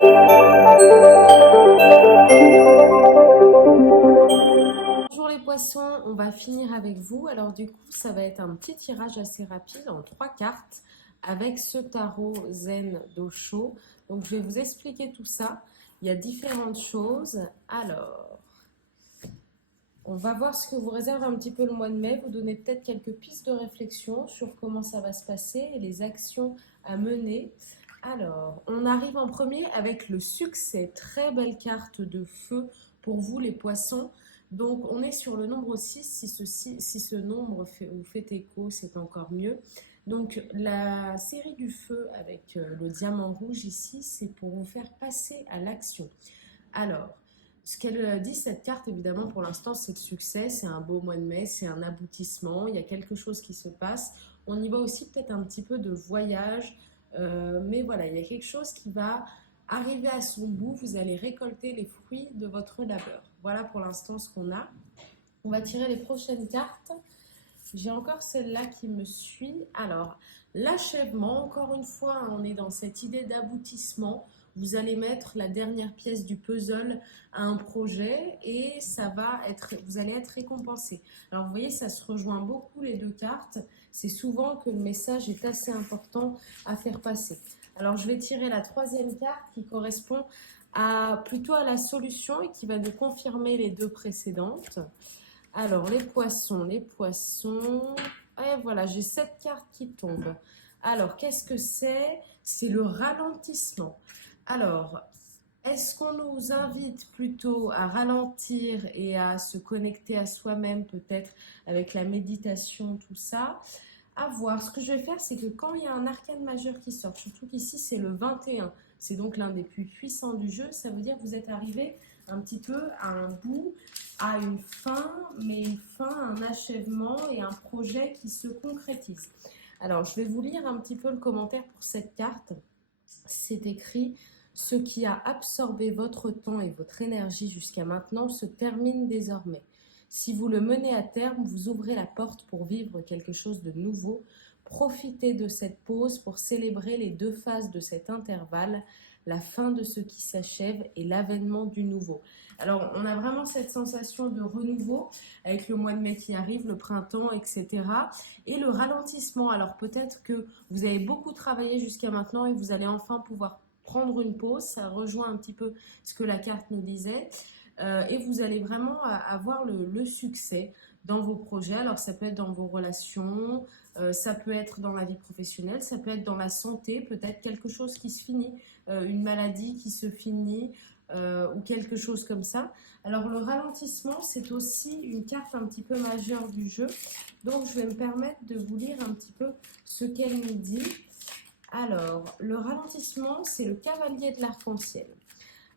Bonjour les poissons, on va finir avec vous. Alors du coup, ça va être un petit tirage assez rapide en 3 cartes avec ce tarot Zen d'Osho. Donc je vais vous expliquer tout ça. Il y a différentes choses. Alors, on va voir ce que vous réserve un petit peu le mois de mai, vous donner peut-être quelques pistes de réflexion sur comment ça va se passer et les actions à mener. Alors, on arrive en premier avec le succès. Très belle carte de feu pour vous les poissons. Donc, on est sur le nombre 6. Si ce nombre vous fait écho, c'est encore mieux. Donc, la série du feu avec le diamant rouge ici, c'est pour vous faire passer à l'action. Alors, ce qu'elle dit, cette carte, évidemment, pour l'instant, c'est le succès, c'est un beau mois de mai, c'est un aboutissement, il y a quelque chose qui se passe. On y voit aussi peut-être un petit peu de voyage, mais voilà, il y a quelque chose qui va arriver à son bout, vous allez récolter les fruits de votre labeur. Voilà pour l'instant ce qu'on a. On va tirer les prochaines cartes. J'ai encore celle-là qui me suit. Alors, l'achèvement, encore une fois, on est dans cette idée d'aboutissement. Vous allez mettre la dernière pièce du puzzle à un projet et vous allez être récompensé. Alors, vous voyez, ça se rejoint beaucoup les deux cartes. C'est souvent que le message est assez important à faire passer. Alors, je vais tirer la troisième carte qui correspond plutôt à la solution et qui va nous confirmer les deux précédentes. Alors, les poissons. Et voilà, j'ai 7 cartes qui tombent. Alors, qu'est-ce que c'est? C'est le ralentissement. Alors, est-ce qu'on nous invite plutôt à ralentir et à se connecter à soi-même, peut-être avec la méditation, tout ça? À voir. Ce que je vais faire, c'est que quand il y a un arcane majeur qui sort, surtout qu'ici c'est le 21, c'est donc l'un des plus puissants du jeu, ça veut dire que vous êtes arrivé un petit peu à un bout, à une fin, mais une fin, un achèvement et un projet qui se concrétise. Alors, je vais vous lire un petit peu le commentaire pour cette carte. C'est écrit: ce qui a absorbé votre temps et votre énergie jusqu'à maintenant se termine désormais. Si vous le menez à terme, vous ouvrez la porte pour vivre quelque chose de nouveau. Profitez de cette pause pour célébrer les deux phases de cet intervalle, la fin de ce qui s'achève et l'avènement du nouveau. Alors, on a vraiment cette sensation de renouveau avec le mois de mai qui arrive, le printemps, etc. Et le ralentissement. Alors, peut-être que vous avez beaucoup travaillé jusqu'à maintenant et vous allez enfin pouvoir prendre une pause. Ça rejoint un petit peu ce que la carte nous disait. Et vous allez vraiment avoir le succès dans vos projets. Alors, ça peut être dans vos relations, ça peut être dans la vie professionnelle, ça peut être dans la santé, peut-être quelque chose qui se finit, une maladie qui se finit, ou quelque chose comme ça. Alors, le ralentissement, c'est aussi une carte un petit peu majeure du jeu. Donc, je vais me permettre de vous lire un petit peu ce qu'elle nous dit. Alors, le ralentissement, c'est le cavalier de l'arc-en-ciel.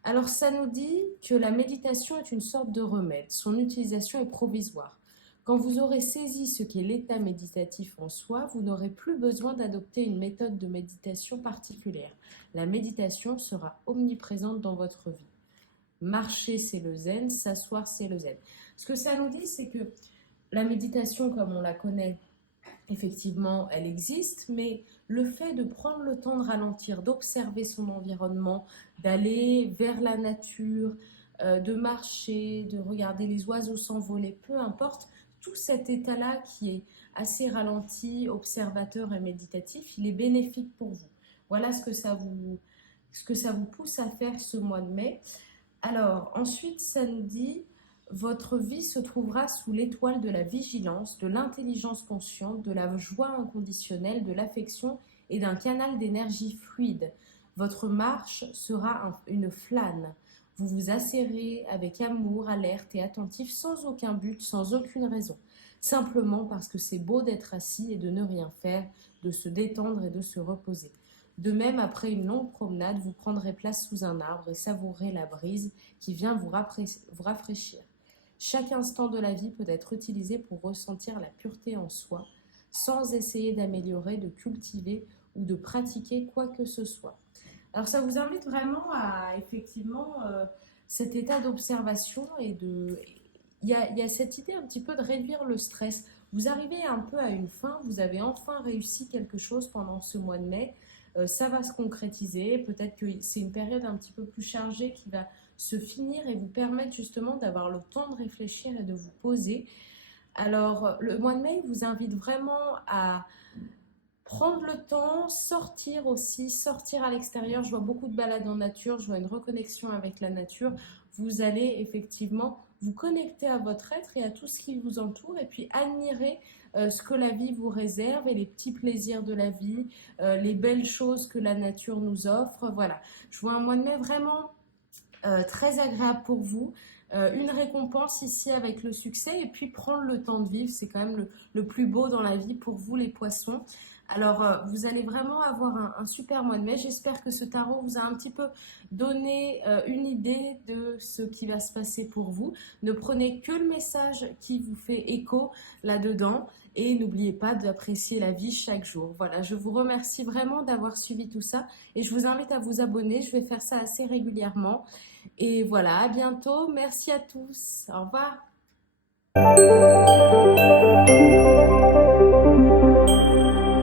Alors, ça nous dit que la méditation est une sorte de remède. Son utilisation est provisoire. Quand vous aurez saisi ce qu'est l'état méditatif en soi, vous n'aurez plus besoin d'adopter une méthode de méditation particulière. La méditation sera omniprésente dans votre vie. Marcher, c'est le zen, s'asseoir, c'est le zen. Ce que ça nous dit, c'est que la méditation, comme on la connaît, effectivement, elle existe, mais le fait de prendre le temps de ralentir, d'observer son environnement, d'aller vers la nature, de marcher, de regarder les oiseaux s'envoler, peu importe, tout cet état-là qui est assez ralenti, observateur et méditatif, il est bénéfique pour vous. Voilà ce que ça vous pousse à faire ce mois de mai. Alors, ensuite, ça nous dit: votre vie se trouvera sous l'étoile de la vigilance, de l'intelligence consciente, de la joie inconditionnelle, de l'affection et d'un canal d'énergie fluide. Votre marche sera une flâne. Vous vous asserrez avec amour, alerte et attentif, sans aucun but, sans aucune raison. Simplement parce que c'est beau d'être assis et de ne rien faire, de se détendre et de se reposer. De même, après une longue promenade, vous prendrez place sous un arbre et savourez la brise qui vient vous rafraîchir. Chaque instant de la vie peut être utilisé pour ressentir la pureté en soi, sans essayer d'améliorer, de cultiver ou de pratiquer quoi que ce soit. Alors ça vous invite vraiment à effectivement cet état d'observation et de... Il y a cette idée un petit peu de réduire le stress. Vous arrivez un peu à une fin, vous avez enfin réussi quelque chose pendant ce mois de mai. ça va se concrétiser. Peut-être que c'est une période un petit peu plus chargée qui va se finir et vous permettre justement d'avoir le temps de réfléchir et de vous poser. Alors, le mois de mai, il vous invite vraiment à prendre le temps, sortir aussi, sortir à l'extérieur. Je vois beaucoup de balades en nature, je vois une reconnexion avec la nature. Vous allez effectivement vous connecter à votre être et à tout ce qui vous entoure et puis admirer ce que la vie vous réserve et les petits plaisirs de la vie, les belles choses que la nature nous offre. Voilà, je vois un mois de mai vraiment très agréable pour vous. Une récompense ici avec le succès et puis prendre le temps de vivre, c'est quand même le plus beau dans la vie pour vous les poissons. Alors vous allez vraiment avoir un super mois de mai. J'espère que ce tarot vous a un petit peu donné une idée de ce qui va se passer pour vous. Ne prenez que le message qui vous fait écho là-dedans. Et n'oubliez pas d'apprécier la vie chaque jour. Voilà, je vous remercie vraiment d'avoir suivi tout ça et je vous invite à vous abonner. Je vais faire ça assez régulièrement. Et voilà, à bientôt. Merci à tous. Au revoir.